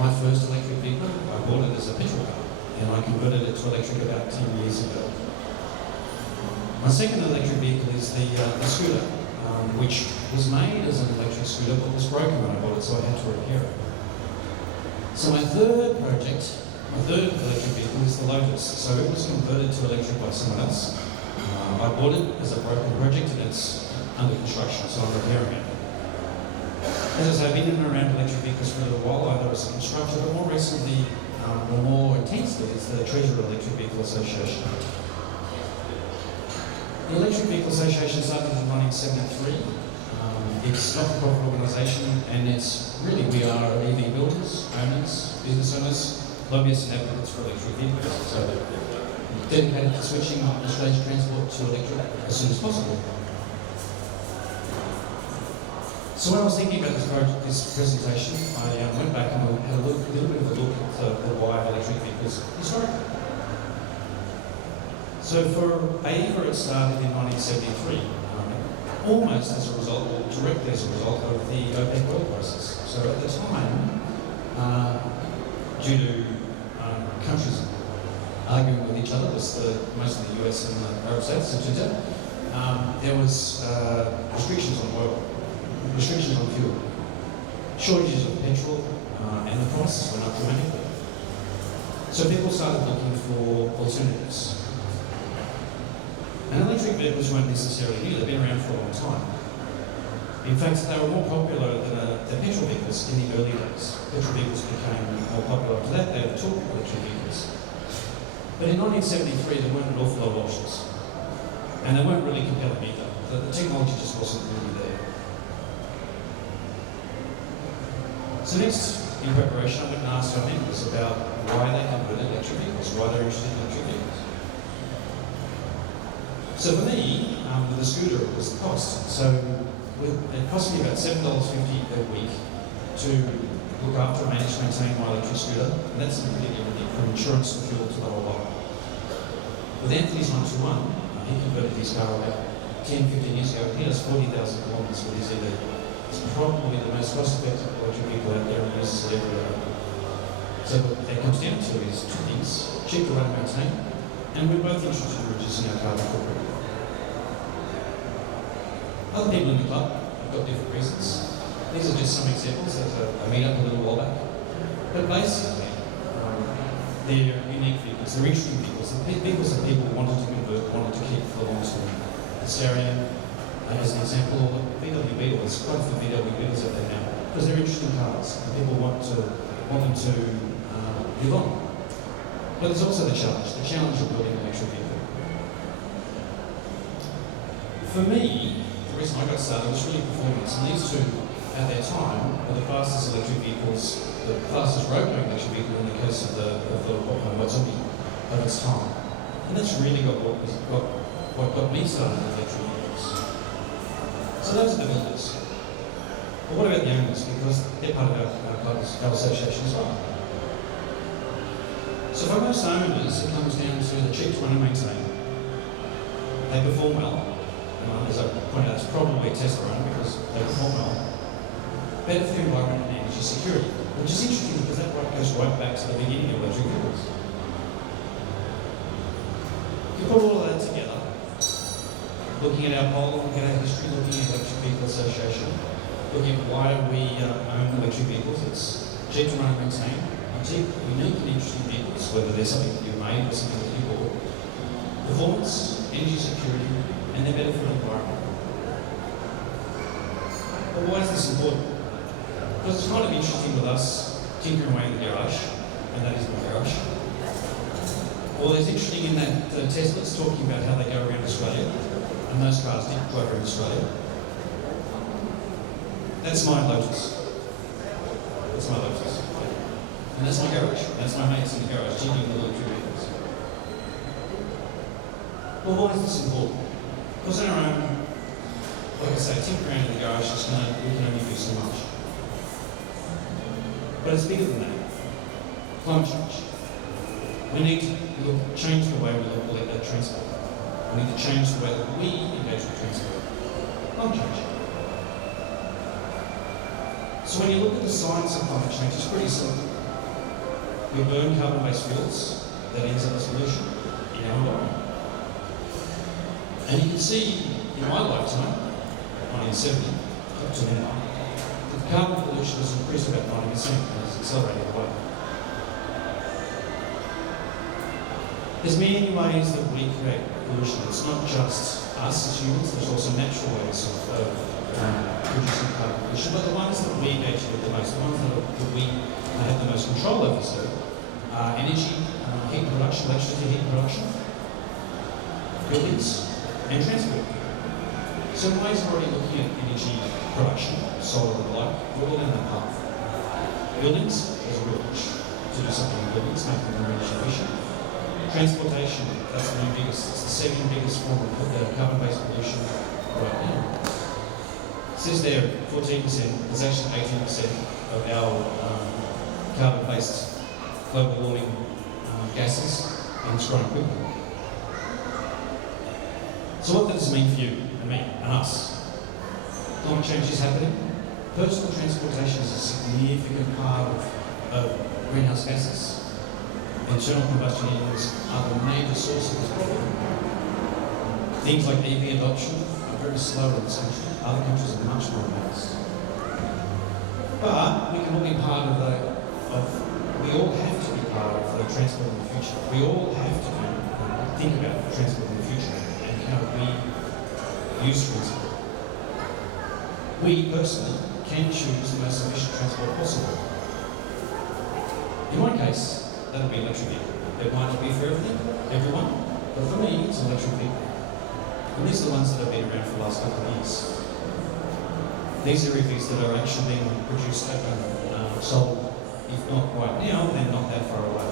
My first electric vehicle, I bought it as a petrol car, and I converted it to electric about 10 years ago. My second electric vehicle is the scooter, which was made as an electric scooter but was broken when I bought it, so I had to repair it. So my third electric vehicle is the Lotus. So it was converted to electric by someone else. I bought it as a broken project and it's under construction, so I'm repairing it. As I say, I've been in and around electric vehicles for a little while, either as a constructor, but more recently, or more intensely, is the Treasurer Electric Vehicle Association. The Electric Vehicle Association started in 1973. It's not a profit organisation, and it's really, we are EV builders, owners, business owners, lobbyists and advocates for electric vehicles. So dedicated to switching Australia's transport to electric as soon as possible. So when I was thinking about this presentation, I went back and had a little bit of a look at the why of electric vehicles historically. So for AEVA, it started in 1973, almost as a result, or directly as a result of the OPEC oil crisis. So at the time, due to countries arguing with each other, mostly the US and the Arab states, it turns out, there was restrictions on oil, restrictions on fuel, shortages of petrol, and the prices went up dramatically. So people started looking for alternatives. And electric vehicles weren't necessarily new, they've been around for a long time. In fact, they were more popular than petrol vehicles in the early days. Petrol vehicles became more popular after that, they overtook electric vehicles. But in 1973, there weren't an awful lot of options. And they weren't really compelling either. The technology just wasn't really there. So next, in preparation, I'm going to ask our members about why they converted electric vehicles, why they're interested in electric vehicles. So for me, with the scooter, it was the cost. So it cost me about $7.50 a week to look after, manage, maintain my electric scooter, and that's completely everything from insurance to fuel to the whole lot. With Anthony's 121, he converted his car about 10, 15 years ago. He does 40,000 kilometres with his EV. It's probably the most cost-effective electric vehicle out there and uses it every day. So what that comes down to is two things: cheap to run and maintain, and we're both interested in reducing our carbon footprint. Other people in the club have got different reasons. These are just some examples as I meet up a little while back. But basically, they're unique vehicles, they're interesting vehicles. They're vehicles that people wanted to convert, wanted to keep for the long term. The Starion, as an example, or the VW Beetle, there's quite a few VW Beetles out there now, because they're interesting cars, and people want them to live on. But there's also the challenge of building an electric vehicle. For me, the reason I got started was really performance, and these two, at their time, were the fastest electric vehicles, the fastest road-going electric vehicle in the case of the Willoughby of its time. And that's really what got me started with electric vehicles. So those are the builders. But what about the owners? Because they're part of our association as well. So for most owners, it comes down to the cheap to run and maintain. They perform well. As I pointed out, it's probably a Tesla owner because they perform well. Better for the environment and energy security, which is interesting because that goes right back to the beginning of electric vehicles. You put all of that together, looking at our poll, looking at our history, looking at Electric Vehicle Association, looking at why we own electric vehicles. It's cheap to run and maintain, unique and interesting vehicles, whether they're something that you made or something that you bought. Performance, energy security, and they're better for the environment. But why is this important? Because it's kind of interesting with us tinkering away in the garage, and that is my garage. Well, it's interesting in that Tesla's talking about how they go around Australia, and those cars did drive around Australia. That's my Lotus. That's my Lotus. And that's my garage. That's my mates in the garage tinkering with electric vehicles. Well, why is this important? Because on our own, like I say, tinkering around in the garage, we can only do so much. But it's bigger than that. Climate change. We need to change the way we look at transport. We need to change the way that we engage with transport. Climate change. So when you look at the science of climate change, it's pretty simple. We burn carbon-based fuels that ends up as pollution in our environment. And you can see in my lifetime, 1970 up to now, the carbon pollution has increased about 90% and it's accelerating away. There's many ways that we create pollution. It's not just us as humans, there's also natural ways of producing carbon pollution, but the ones that we engage with the most, the ones that we have the most control over, so energy, heat production, electricity heat production, buildings, and transport. Some ways of already looking at energy production, solar and the like, we're all down that path. Buildings, there's a real push to do something in buildings, make them more energy efficient. Transportation, that's the new biggest, it's the second biggest form of carbon-based pollution right now. It says there 14%, there's actually 18% of our carbon-based global warming gases, and it's growing quickly. So what does this mean for you and me and us? Climate change is happening. Personal transportation is a significant part of greenhouse gases. Internal combustion engines are the major source of this problem. Things like EV adoption are very slow in this country. Other countries are much more advanced. But we can all be part of we all have to be part of the transport in the future. We all have to think about transport in the future and how we use transport. We personally can choose the most efficient transport possible. In my case, that'll be electric vehicle. It might not be for everyone, but for me, it's an electric vehicle. And these are the ones that have been around for the last couple of years. These are EVs that are actually being produced and sold. If not right now, then not that far away.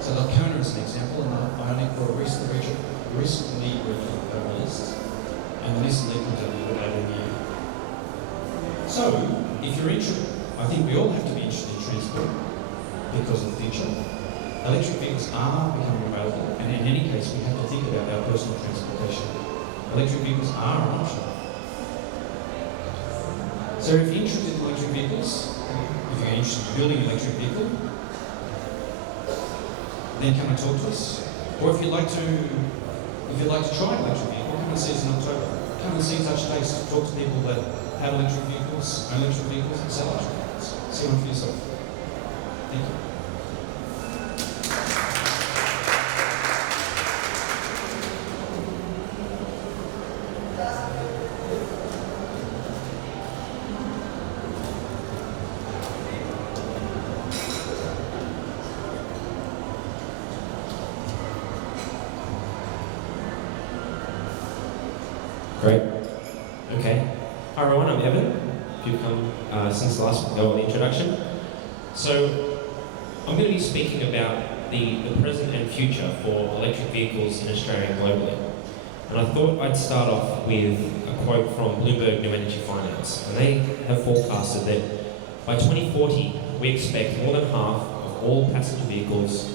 So the Kona is an example, and the Ioniq were recently released, and the Nissan Leaf comes out a little later in the year. So, if you're interested, I think we all have to be interested in transport because of the future. Electric vehicles are becoming available, and in any case, we have to think about our personal transportation. Electric vehicles are an option. So if you're interested in electric vehicles, if you're interested in building an electric vehicle, then come and talk to us. Or if you'd like to try an electric vehicle, come and see us in October. Come and see Touch Base, talk to people that have electric vehicles, own electric vehicles, and sell electric vehicles. See one for yourself. Thank you. Great. Okay. Hi everyone, I'm Evan. If you've come since the last introduction. So I'm going to be speaking about the present and future for electric vehicles in Australia and globally. And I thought I'd start off with a quote from Bloomberg New Energy Finance. And they have forecasted that by 2040, we expect more than half of all passenger vehicles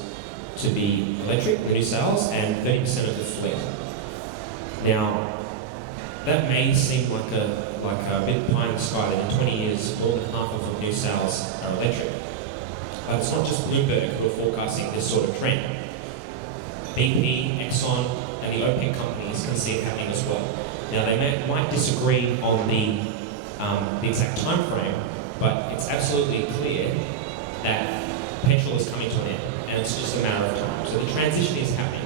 to be electric, new sales, and 30% of the fleet. Now, that may seem like a bit pie in the sky that in 20 years, more than half of the new sales are electric. But it's not just Bloomberg who are forecasting this sort of trend. BP, Exxon, and the OPEC companies can see it happening as well. Now, they might disagree on the exact time frame, but it's absolutely clear that petrol is coming to an end, and it's just a matter of time. So the transition is happening.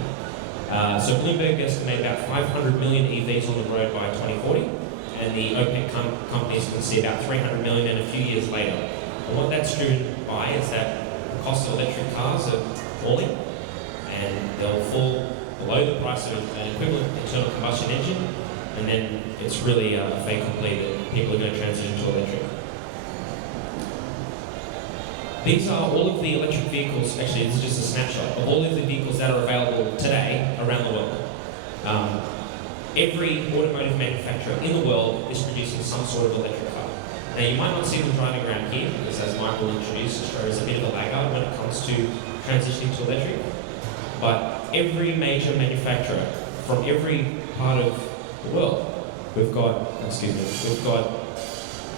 So Bloomberg estimates about 500 million EVs on the road by 2040, and the OPEC companies can see about 300 million in a few years later. And what that's driven by is that the cost of electric cars are falling, and they'll fall below the price of an equivalent internal combustion engine, and then it's really a fait accompli that people are going to transition to electric. These are all of the electric vehicles, actually this is just a snapshot, of all of the vehicles that are available today around the world. Every automotive manufacturer in the world is producing some sort of electric car. Now you might not see them driving around here, because as Michael introduced, Australia's a bit of a laggard when it comes to transitioning to electric. But every major manufacturer from every part of the world, we've got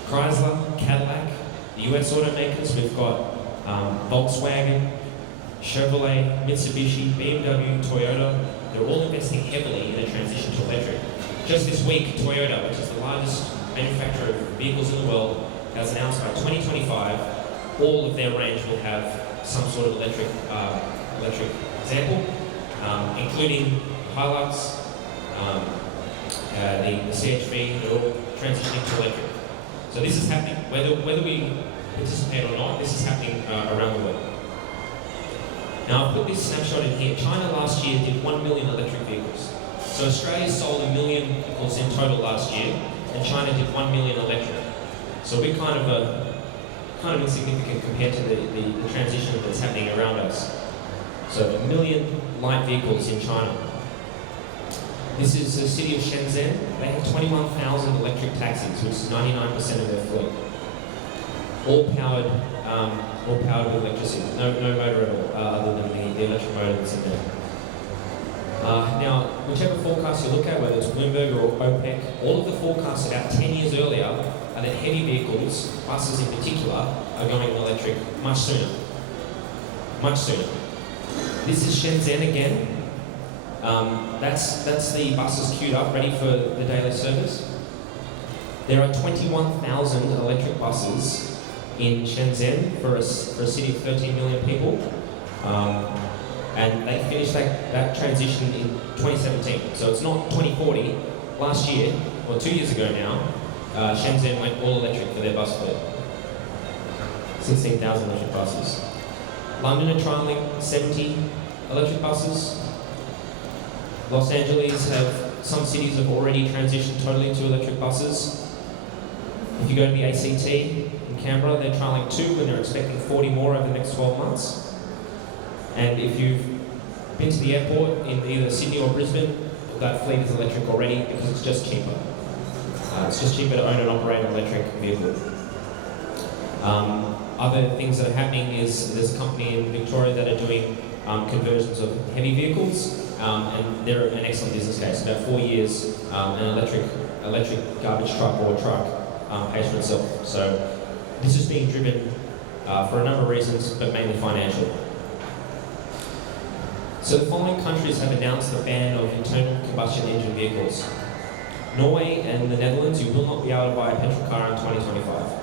Chrysler, Cadillac, the US automakers, we've got Volkswagen, Chevrolet, Mitsubishi, BMW, Toyota, they're all investing heavily in a transition to electric. Just this week, Toyota, which is the largest manufacturer of vehicles in the world, has announced by 2025 all of their range will have some sort of electric example, including Hilux, the CHV, they're all transitioning to electric. So this is happening, whether we participate or not, this is happening around the world. Now I've put this snapshot in here. China last year did 1 million electric vehicles. So Australia sold 1 million vehicles in total last year, and China did 1 million electric. So we're kind of insignificant compared to the transition that's happening around us. So 1 million light vehicles in China. This is the city of Shenzhen. They have 21,000 electric taxis, which is 99% of their fleet. All powered with electricity. No motor at all, other than the electric motor that's in there. Now, whichever forecast you look at, whether it's Bloomberg or OPEC, all of the forecasts about 10 years earlier are that heavy vehicles, buses in particular, are going electric much sooner. Much sooner. This is Shenzhen again. That's the buses queued up, ready for the daily service. There are 21,000 electric buses in Shenzhen for a city of 13 million people. And they finished that transition in 2017. So it's not 2040. Last year, or 2 years ago now, Shenzhen went all electric for their bus fleet. 16,000 electric buses. London are trialling 70 electric buses. Los Angeles some cities have already transitioned totally to electric buses. If you go to the ACT in Canberra, they're trialling 2 and they're expecting 40 more over the next 12 months. And if you've been to the airport in either Sydney or Brisbane, that fleet is electric already because it's just cheaper. It's just cheaper to own and operate an electric vehicle. Other things that are happening is there's a company in Victoria that are doing conversions of heavy vehicles, and they're an excellent business case. About 4 years, an electric garbage truck or truck pays for itself. So this is being driven for a number of reasons, but mainly financial. So the following countries have announced the ban of internal combustion engine vehicles. Norway and the Netherlands, you will not be able to buy a petrol car in 2025.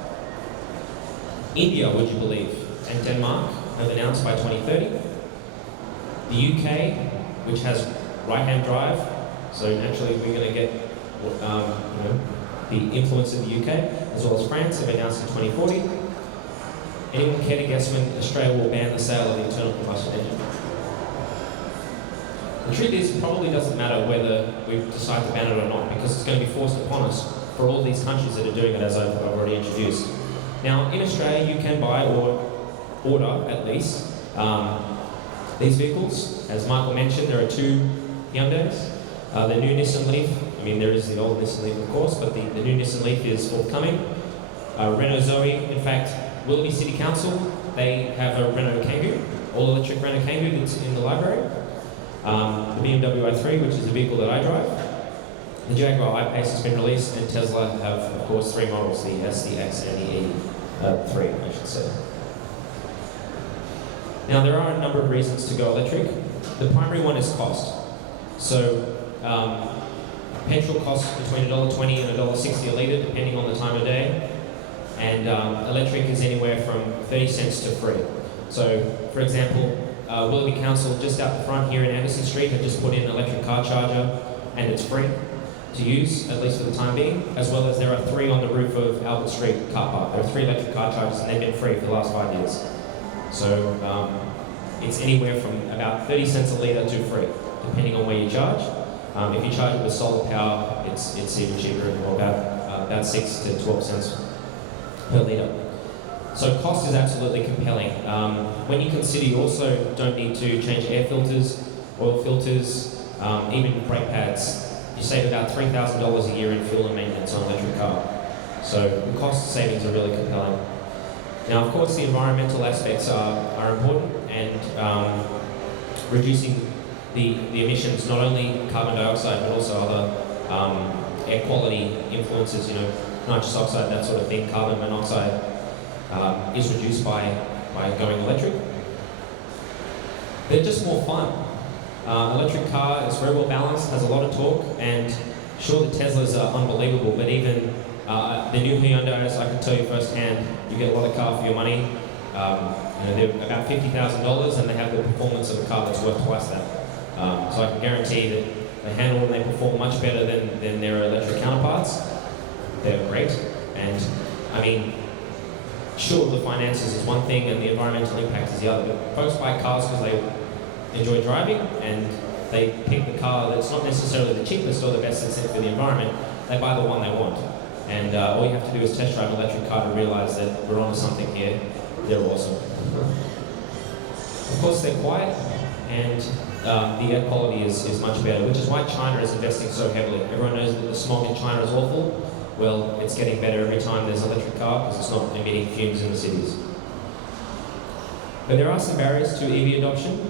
India, would you believe, and Denmark have announced by 2030. The UK, which has right-hand drive, so naturally we're going to get the influence of the UK, as well as France have announced in 2040. Anyone care to guess when Australia will ban the sale of the internal combustion engine? The truth is, it probably doesn't matter whether we decide to ban it or not, because it's going to be forced upon us for all these countries that are doing it, as I've already introduced. Now, in Australia, you can buy or order, at least, these vehicles. As Michael mentioned, there are 2 Hyundais. The new Nissan Leaf, there is the old Nissan Leaf, of course, but the new Nissan Leaf is forthcoming. Renault Zoe, in fact, Willoughby City Council, they have a Renault Kangoo, all-electric Renault Kangoo that's in the library. The BMW i3, which is the vehicle that I drive. The Jaguar I-Pace has been released, and Tesla have, of course, 3 models, the S, the X, and the E3, I should say. Now, there are a number of reasons to go electric. The primary one is cost. So, petrol costs between $1.20 and $1.60 a litre, depending on the time of day. And electric is anywhere from 30 cents to free. So, for example, Willoughby Council, just out the front here in Anderson Street, have just put in an electric car charger, and it's free to use, at least for the time being, as well as there are 3 on the roof of Albert Street car park. There are 3 electric car chargers, and they've been free for the last 5 years. So it's anywhere from about 30 cents a litre to free, depending on where you charge. If you charge it with solar power, it's even cheaper, or about 6 to 12 cents per litre. So cost is absolutely compelling. When you consider you also don't need to change air filters, oil filters, even brake pads, you save about $3,000 a year in fuel and maintenance on an electric car. So the cost savings are really compelling. Now, of course, the environmental aspects are important, and reducing the emissions, not only carbon dioxide, but also other air quality influences, nitrous oxide, that sort of thing, carbon monoxide, is reduced by by going electric. They're just more fun. Electric car is very well balanced, has a lot of torque, and sure, the Teslas are unbelievable, but even the new Hyundais, I can tell you firsthand, you get a lot of car for your money. They're about $50,000 and they have the performance of a car that's worth twice that. So I can guarantee that they handle and they perform much better than their electric counterparts. They're great, and I mean, sure, the finances is one thing and the environmental impact is the other, but folks buy cars because they enjoy driving and they pick the car that's not necessarily the cheapest or the best that's for the environment. They buy the one they want. And all you have to do is test drive an electric car to realize that we're onto something here. They're awesome. Of course, they're quiet, and the air quality is much better, which is why China is investing so heavily. Everyone knows that the smog in China is awful. Well, it's getting better every time there's an electric car because it's not emitting fumes in the cities. But there are some barriers to EV adoption.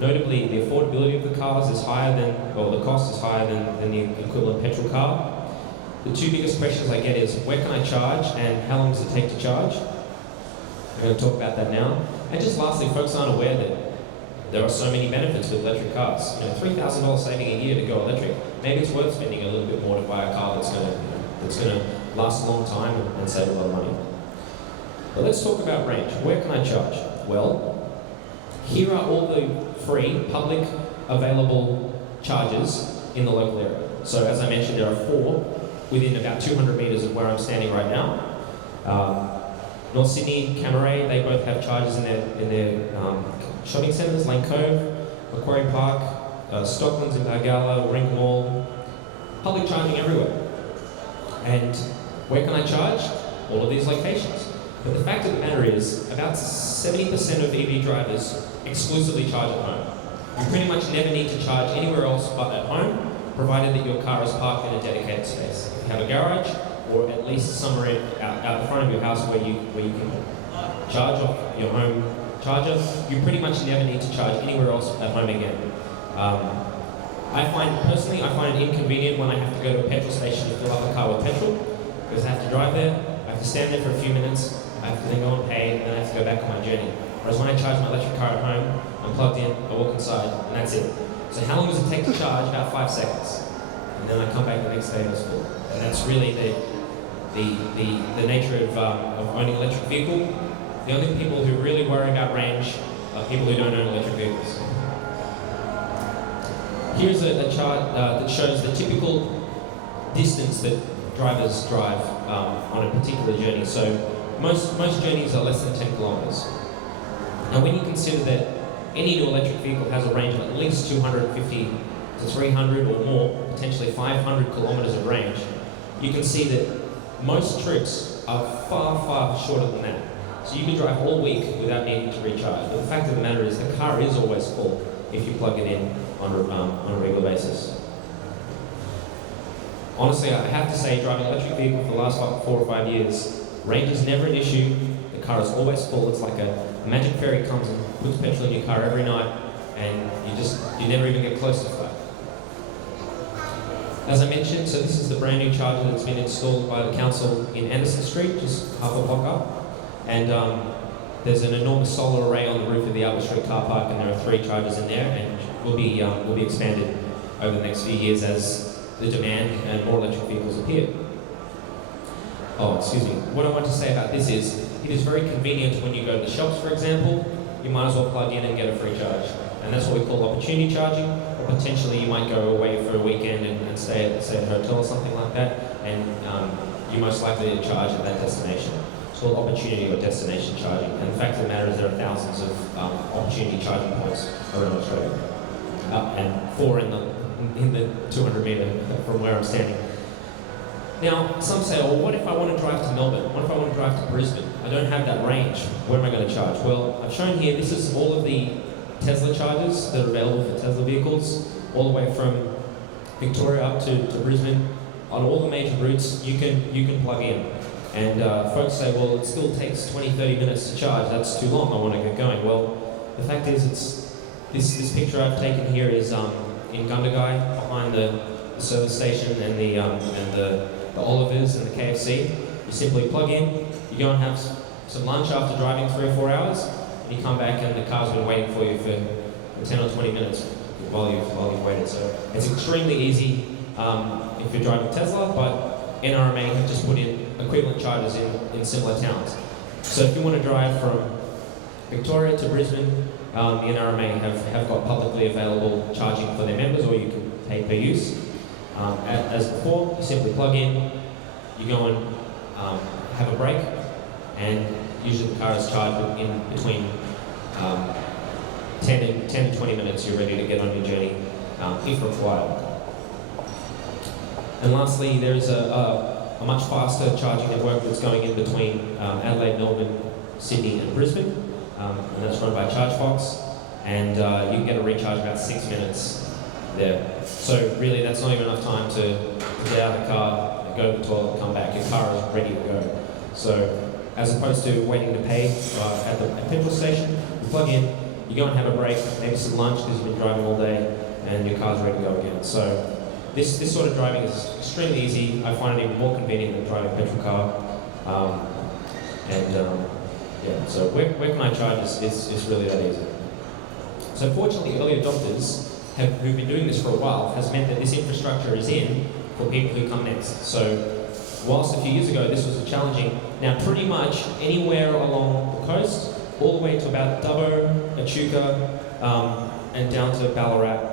Notably, the affordability of the cars is higher than, well, the cost is higher than the equivalent petrol car. The two biggest questions I get is, where can I charge and how long does it take to charge? I'm going to talk about that now. And just lastly, folks aren't aware that there are so many benefits with electric cars. $3,000 saving a year to go electric. Maybe it's worth spending a little bit more to buy a car that's going to last a long time and save a lot of money. But let's talk about range. Where can I charge? Well, here are all the free, public, available chargers in the local area. So as I mentioned, there are 4 within about 200 metres of where I'm standing right now. North Sydney, Camaray, they both have chargers in their shopping centres, Lane Cove, Macquarie Park, Stocklands in Bargalla, Rink Mall, public charging everywhere. And where can I charge? All of these locations. But the fact of the matter is, about 70% of EV drivers exclusively charge at home. You pretty much never need to charge anywhere else but at home, provided that your car is parked in a dedicated space. If you have a garage, or at least somewhere out the front of your house where you can charge off your home charger, you pretty much never need to charge anywhere else at home again. Personally, I find it inconvenient when I have to go to a petrol station to fill up a car with petrol, because I have to drive there, I have to stand there for a few minutes, I have to then go and pay, and then I have to go back on my journey. Whereas when I charge my electric car at home, I'm plugged in, I walk inside, and that's it. So how long does it take to charge? About 5 seconds. And then I come back the next day and it's full. And that's really the nature of owning an electric vehicle. The only people who really worry about range are people who don't own electric vehicles. Here's a chart that shows the typical distance that drivers drive on a particular journey. So most journeys are less than 10 kilometres. Now when you consider that any new electric vehicle has a range of at least 250 to 300 or more, potentially 500 kilometres of range, you can see that most trips are far, far shorter than that. So you can drive all week without needing to recharge. But the fact of the matter is the car is always full if you plug it in on a regular basis. Honestly, I have to say, driving an electric vehicle for the last 4 or 5 years, range is never an issue. The car is always full. It's like a magic fairy comes and puts petrol in your car every night, and you never even get close to flat. As I mentioned, so this is the brand new charger that's been installed by the council in Anderson Street, just half a block up. And there's an enormous solar array on the roof of the Albert Street car park, and there are 3 chargers in there, and will be expanded over the next few years as the demand and more electric vehicles appear. Oh, excuse me. What I want to say about this is, it is very convenient when you go to the shops, for example. You might as well plug in and get a free charge. And that's what we call opportunity charging, or potentially you might go away for a weekend and stay at, say, a hotel or something like that, and you're most likely to charge at that destination. It's called opportunity or destination charging. And the fact of the matter is there are thousands of opportunity charging points around Australia. And 4 in the 200 metre from where I'm standing. Now, some say, well, what if I want to drive to Melbourne? What if I want to drive to Brisbane? I don't have that range. Where am I going to charge? Well, I've shown here, this is all of the Tesla chargers that are available for Tesla vehicles, all the way from Victoria up to Brisbane. On all the major routes, you can plug in. And folks say, well, it still takes 20-30 minutes to charge. That's too long. I want to get going. Well, the fact is, this picture I've taken here is in Gundagai, behind the service station and the Olivers and the KFC. You simply plug in, you go and have some lunch after driving 3 or 4 hours, and you come back and the car's been waiting for you for 10 or 20 minutes while you've waited. So it's extremely easy if you're driving Tesla, but NRMA have just put in equivalent charges in similar towns. So if you want to drive from Victoria to Brisbane, the NRMA have got publicly available charging for their members, or you can pay per use. As before, you simply plug in, you go and have a break, and usually the car is charged in between 10 to 20 minutes. You're ready to get on your journey if required. And lastly, there's a much faster charging network that's going in between Adelaide, Melbourne, Sydney and Brisbane, and that's run by ChargeFox, and you can get a recharge about 6 minutes there. So really that's not even enough time to get out of the car, go to the toilet, come back. Your car is ready to go. So as opposed to waiting to pay at the petrol station, you plug in, you go and have a break, maybe some lunch because you've been driving all day, and your car's ready to go again. So this sort of driving is extremely easy. I find it even more convenient than driving a petrol car. Yeah, so where can I charge is really that easy. So fortunately, early adopters who've been doing this for a while has meant that this infrastructure is in for people who come next. So whilst a few years ago this was challenging, now pretty much anywhere along the coast, all the way to about Dubbo, Echuca, and down to Ballarat,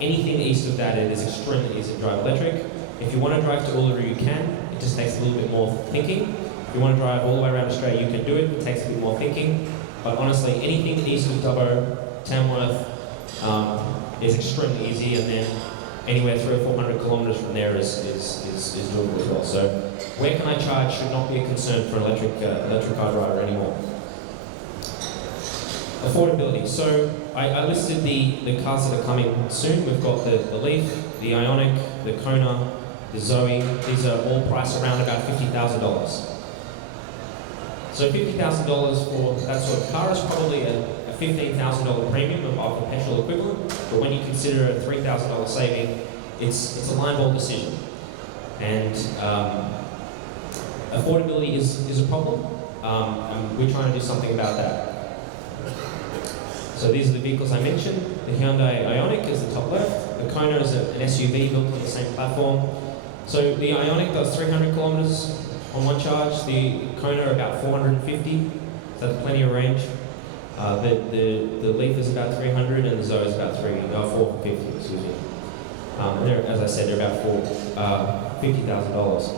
anything east of that, it is extremely easy to drive electric. If you want to drive to Uluru, you can. It just takes a little bit more thinking. If you want to drive all the way around Australia, you can do it. It takes a bit more thinking. But honestly, anything east of Dubbo, Tamworth, is extremely easy, and then anywhere 300 or 400 kilometres from there is doable as well. So where can I charge should not be a concern for an electric car driver anymore. Affordability. So I listed the cars that are coming soon. We've got the Leaf, the Ioniq, the Kona, the Zoe. These are all priced around about $50,000. So $50,000 for that sort of car is probably a $15,000 premium of the petrol equivalent, but when you consider a $3,000 saving, it's a line ball decision. And affordability is a problem, and we're trying to do something about that. So these are the vehicles I mentioned. The Hyundai Ioniq is the top left. The Kona is an SUV built on the same platform. So the Ioniq does 300 kilometers on one charge. The Kona about 450. So that's plenty of range. The Leaf is about 300, and the Zoe is about 450. Excuse me. And they're, as I said, they're about $50,000.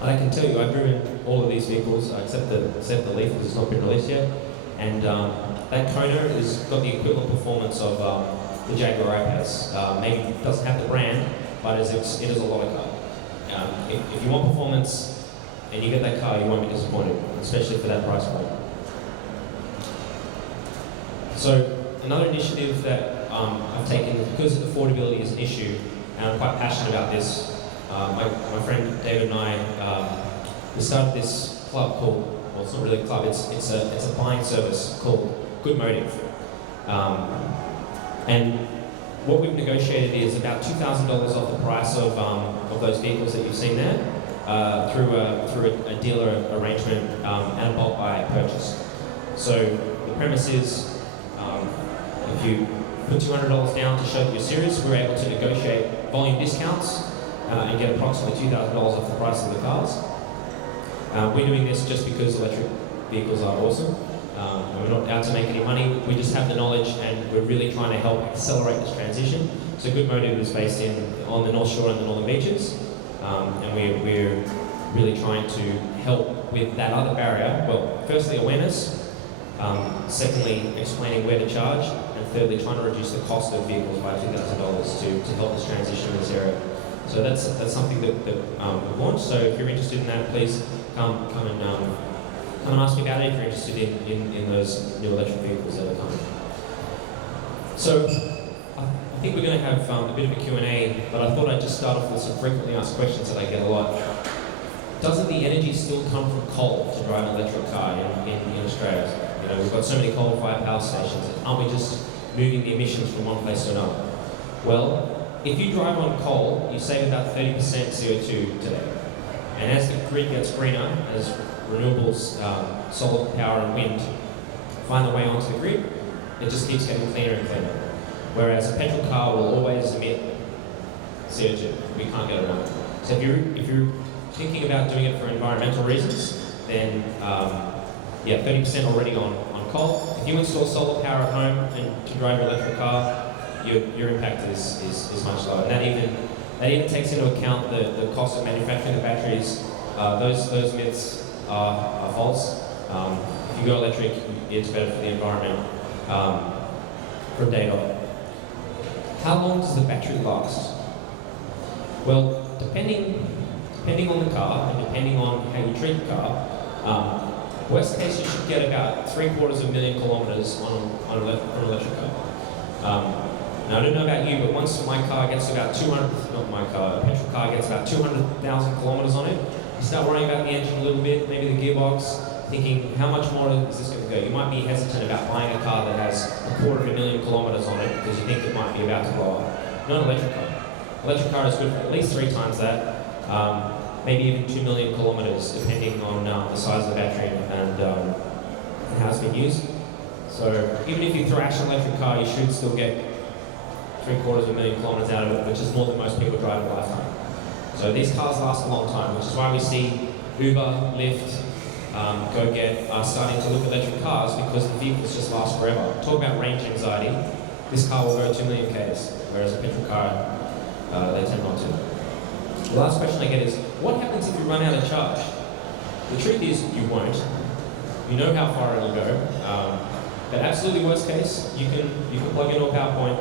And I can tell you, I've driven all of these vehicles except the Leaf, because it's not been released yet. And that Kona has got the equivalent performance of the Jaguar I-Pace. Maybe it doesn't have the brand, but it is a lot of car. If you want performance and you get that car, you won't be disappointed, especially for that price point. So another initiative that I've taken, because affordability is an issue, and I'm quite passionate about this. My friend David and I, we started this club called, well, it's not really a club, it's a buying service called Good Motive. And what we've negotiated is about $2,000 off the price of those vehicles that you've seen there through a dealer arrangement and a bulk buy purchase. So the premise is, if you put $200 down to show that you're serious, we're able to negotiate volume discounts and get approximately $2,000 off the price of the cars. We're doing this just because electric vehicles are awesome. We're not out to make any money, we just have the knowledge, and we're really trying to help accelerate this transition. So Good Motive is based on the North Shore and the Northern Beaches, and we're really trying to help with that other barrier. Well, firstly, awareness, secondly, explaining where to charge, and thirdly, trying to reduce the cost of vehicles by $2,000 to help this transition in this area. So that's something that we've launched. So if you're interested in that, please come and ask me about it if you're interested in those new electric vehicles that are coming. So I think we're going to have a bit of a Q&A, but I thought I'd just start off with some frequently asked questions that I get a lot. Doesn't the energy still come from coal to drive an electric car in Australia? You know, we've got so many coal-fired power stations. Aren't we just moving the emissions from one place to another? Well, if you drive on coal, you save about 30% CO2 today. And as the grid gets greener, as renewables, solar power and wind, find their way onto the grid, it just keeps getting cleaner and cleaner. Whereas a petrol car will always emit CO2. We can't get around it. So if you're thinking about doing it for environmental reasons, then 30% already on coal. If you install solar power at home and to drive your electric car, your impact is much lower. And that even takes into account the cost of manufacturing the batteries. Those myths are false. If you go electric, it's better for the environment from day dot. How long does the battery last? Well, depending on the car and depending on how you treat the car, worst case you should get about 750,000 kilometres on an electric car. Now I don't know about you, but once my car gets about a petrol car gets about 200,000 kilometres on it, you start worrying about the engine a little bit, maybe the gearbox, thinking how much more is this going to go? You might be hesitant about buying a car that has 250,000 kilometres on it because you think it might be about to blow up. Not an electric car. Electric car is good for at least 3 times that, maybe even 2 million kilometres, depending on the size of the battery and how it's been used. So even if you thrash an electric car, you should still get 750,000 kilometres out of it, which is more than most people drive in a lifetime. So these cars last a long time, which is why we see Uber, Lyft, GoGet are starting to look at electric cars because the vehicles just last forever. Talk about range anxiety. This car will go 2 million k's, whereas a petrol car, they tend not to. The last question I get is, what happens if you run out of charge? The truth is, you won't. You know how far it'll go. But absolutely worst case, you can plug into a power point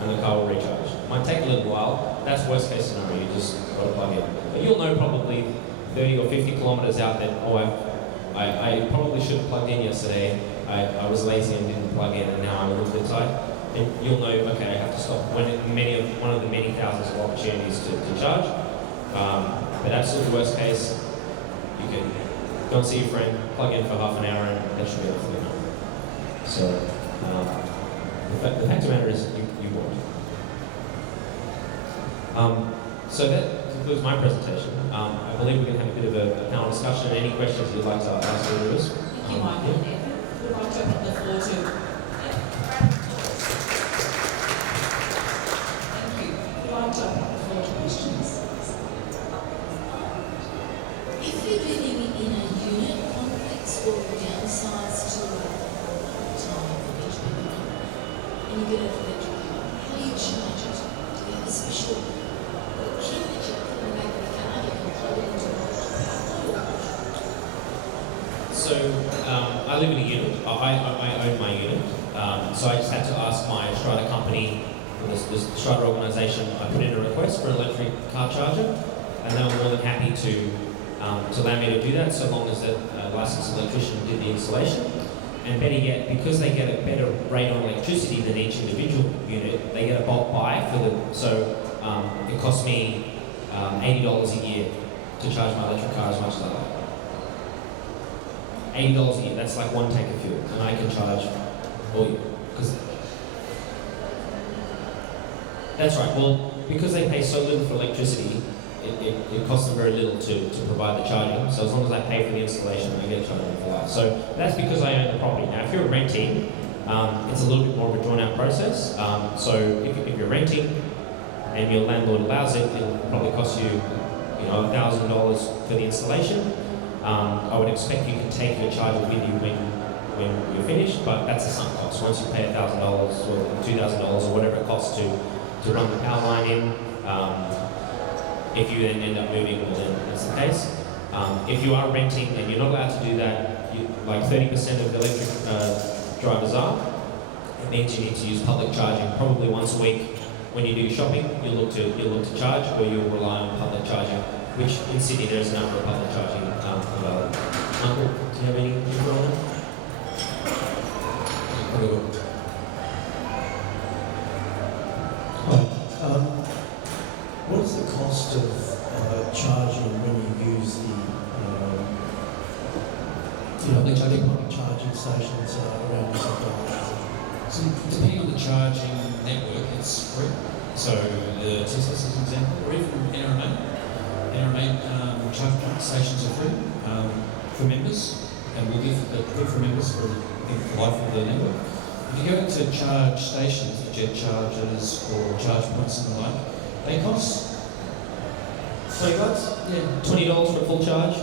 and the car will recharge. Might take a little while. That's worst case scenario. You just got to plug in. But you'll know probably 30 or 50 kilometers out that, I probably should have plugged in yesterday. I was lazy and didn't plug in, and now I'm a little bit tight. And you'll know, okay, I have to stop. One of the many thousands of opportunities to charge. But absolute worst case, you can go and see your friend, plug in for half an hour, and that should be enough for you. So the fact of the matter is, you won't. So that concludes my presentation. I believe we can have a bit of a panel discussion. Any questions you'd like to ask either of us? Thank you, Michael. We'd like to open the floor to... Thank you. We'd like to open the floor to questions. If you're living in a unit complex or downsized to a time for each people, and you get an electric car, how do you charge it? Do you have a special kit that you put in the back of the car, you can plug it into a power? So I live in a unit. I own my unit. So I just had to ask my Strata company, this Strata organisation, I put in a request for an electric car charger, and they were more than happy to allow me to do that, so long as that licensed electrician did the installation. And better yet, because they get a better rate on electricity than each individual unit, they get a bulk buy for the. So it costs me $80 a year to charge my electric car as much as I like. $80 a year. That's like one tank of fuel, and I can charge all year. That's right. Well, because they pay so little for electricity, it costs them very little to provide the charging. So as long as I pay for the installation, I get charging for life. So that's because I own the property. Now, if you're renting, it's a little bit more of a drawn-out process. So if you're renting and your landlord allows it, it'll probably cost you, $1,000 for the installation. I would expect you can take your charger with you when you're finished, but that's a sunk cost. Once you pay $1,000 or $2,000 or whatever it costs to run the power line in, if you then end up moving, well then that's the case. If you are renting and you're not allowed to do that, like 30% of electric drivers are, it means you need to use public charging probably once a week. When you do your shopping, you'll look to charge, or you'll rely on public charging, which in Sydney there's a number of public charging available. Michael, do you have any info on that? What is the cost of charging when you use the public charging stations around New South Wales? So depending on the charging network, it's free. So the Tesla is an example, or even NRMA. NRMA charging stations are free. for members and will be good for members for the life of the network. If you go to charge stations, the jet chargers or charge points and the like, they cost $20? yeah, $20 for a full charge?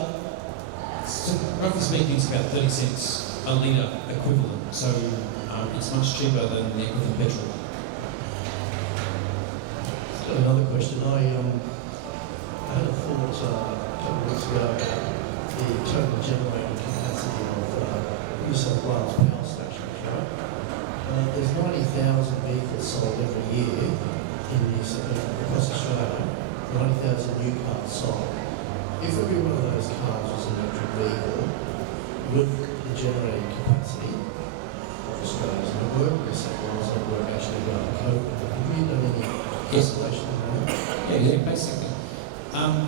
so roughly speaking, it's about 30 cents a litre equivalent. So it's much cheaper than the equivalent petrol. Got another question. I had a thought a couple of weeks ago about the total generating capacity of New South Wales power stations, right? There's 90,000 vehicles sold every year across Australia, 90,000 new cars sold. If every one of those cars was an electric vehicle, would the generating capacity of Australia's network, New South Wales network, actually go and cope with it? Have you done any calculation on that? Yeah, basically.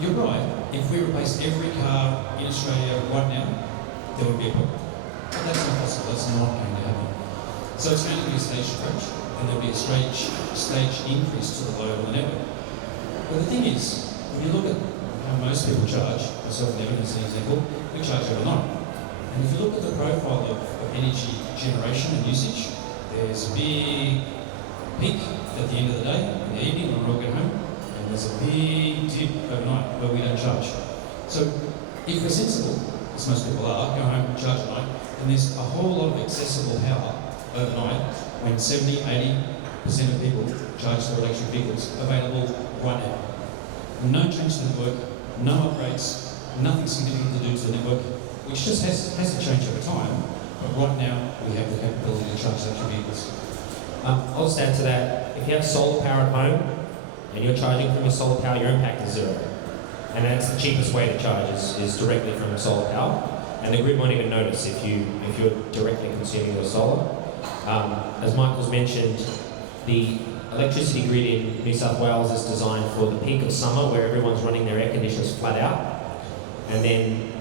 You're right. If we replace every car in Australia right now, there would be a problem. But that's not possible. That's not going to happen. So it's going to be a staged approach, and there'll be a stage increase to the load on the network. But the thing is, when you look at how most people charge, myself and Evan as an example, we charge overnight. And if you look at the profile of energy generation and usage, there's a big peak at the end of the day, in the evening when we all get home, and there's a big dip overnight where we don't charge. So if we're sensible, as most people are, go home and charge at night, and there's a whole lot of accessible power overnight when 70-80% of people charge their electric vehicles available right now. No change to the network, no upgrades, nothing significant to do to the network, which just has to change over time, but right now we have the capability to charge electric vehicles. I'll just add to that, if you have solar power at home and you're charging from your solar power, your impact is zero. And that's the cheapest way to charge is directly from solar power. And the grid won't even notice if you're directly consuming your solar. As Michael's mentioned, the electricity grid in New South Wales is designed for the peak of summer where everyone's running their air conditioners flat out. And then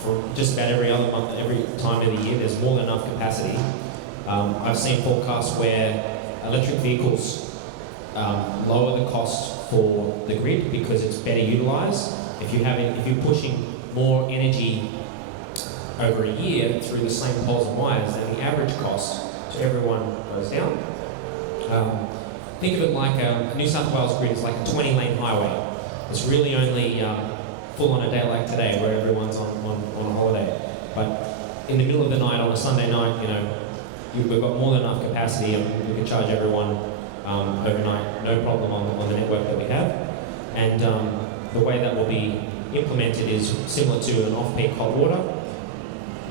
for just about every other month, every time of the year, there's more than enough capacity. I've seen forecasts where electric vehicles lower the cost for the grid because it's better utilised. If you're pushing more energy over a year through the same poles and wires, then the average cost to everyone goes down. Think of it like New South Wales grid is like a 20-lane highway. It's really only full on a day like today where everyone's on a holiday. But in the middle of the night on a Sunday night, we've got more than enough capacity and we can charge everyone overnight, no problem on the network that we have. And the way that will be implemented is similar to an off-peak hot water.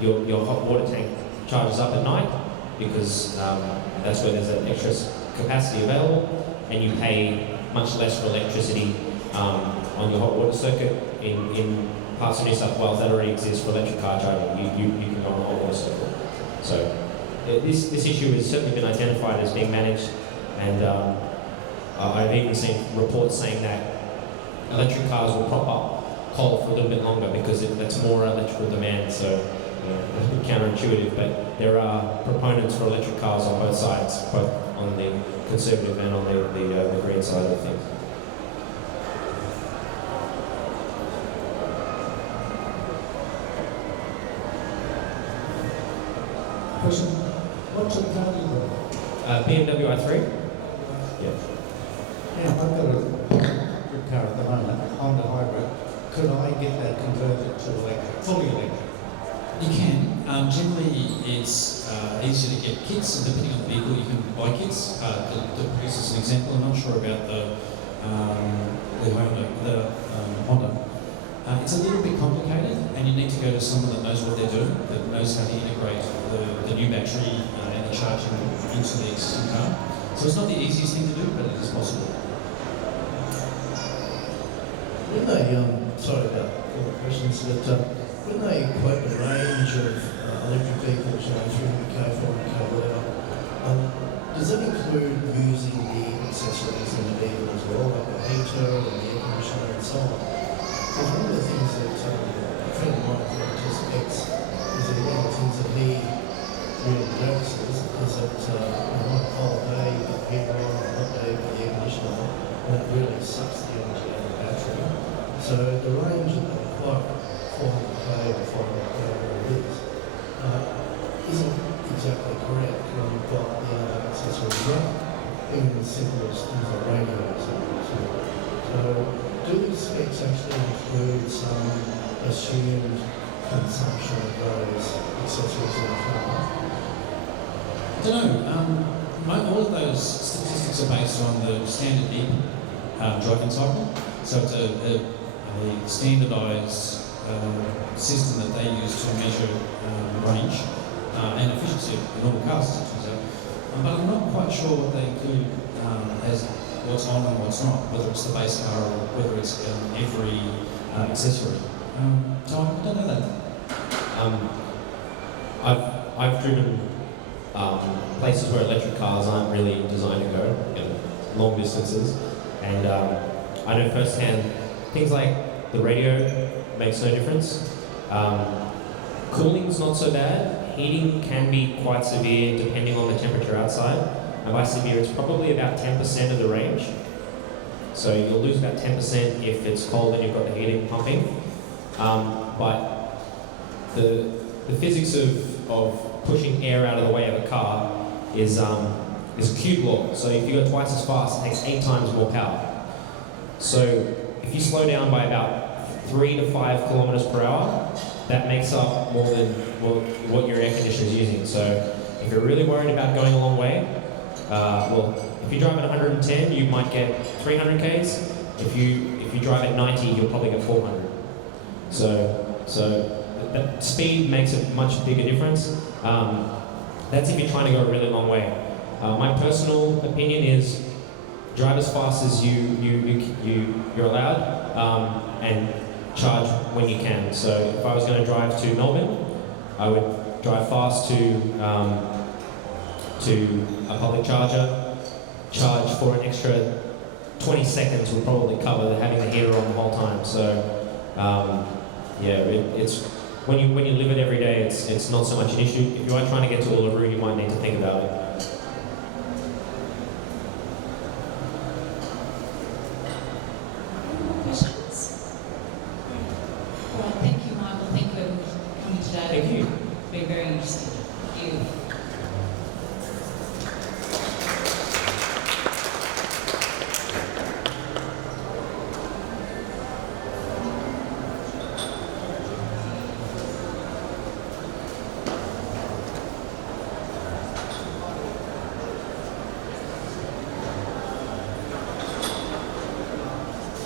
Your hot water tank charges up at night because that's where there's an extra capacity available, and you pay much less for electricity on your hot water circuit in parts of New South Wales that already exist for electric car charging. You can go on a hot water circuit. So this issue has certainly been identified as being managed, and I've even seen reports saying that electric cars will prop up coal for a little bit longer because that's more electrical demand. So a bit counterintuitive, but there are proponents for electric cars on both sides, both on the conservative and on the green side of things. Question, what sort of car do you have? BMW i3? Yeah. Yeah, I've got a good car at the moment, Honda Hybrid. Could I get that converted to electric, fully electric? You can. Generally, it's easier to get kits, and depending on the vehicle, you can buy kits. To produce as an example, I'm not sure about the Honda. It's a little bit complicated, and you need to go to someone that knows what they're doing, that knows how to integrate the new battery and the charging into the existing car. So it's not the easiest thing to do, but it is possible. When they, sorry about all the questions, but when they quote the range of electric vehicles, 300k, 400k, whatever, does that include using the accessories in the vehicle as well, like the heater and the air conditioner and so on? Because one of the things that a friend of mine who just X is that one of the things that he really notices is that on a cold day, you've got the heater on, on a hot day, you've got the air conditioner on, and it really sucks the energy out of the battery. So the range of like 400k or 400k isn't exactly correct when you've got the other accessories, right? Even as simple as things like radios and so do these specs actually include some assumed consumption of those accessories in the car? I don't know. All of those statistics are based on the standard NIB driving cycle. So it's a standardised system that they use to measure range and efficiency of normal cars, as it turns out. But I'm not quite sure what they include as what's on and what's not, whether it's the base car or whether it's every accessory. So I don't know that. I've driven places where electric cars aren't really designed to go, long distances, and I know firsthand things like the radio makes no difference. Cooling's not so bad. Heating can be quite severe depending on the temperature outside. And by severe, it's probably about 10% of the range. So you'll lose about 10% if it's cold and you've got the heating pumping. But the physics of pushing air out of the way of a car is a cube law. So if you go twice as fast, it takes 8 times more power. So if you slow down by about 3 to 5 kilometers per hour, that makes up more than what your air conditioner is using. So if you're really worried about going a long way, if you drive at 110, you might get 300 k's. If you drive at 90, you'll probably get 400. So that speed makes a much bigger difference. That's if you're trying to go a really long way. My personal opinion is drive as fast as you're allowed, and charge when you can. So if I was going to drive to Melbourne, I would drive fast to a public charger, charge for an extra 20 seconds will probably cover having the heater on the whole time. So it's when you live it every day, it's not so much an issue. If you are trying to get to Uluru, you might need to think about it. Questions? All right, thank you, Michael. Thank you for coming today. Thank you. It's been very interesting. Thank you.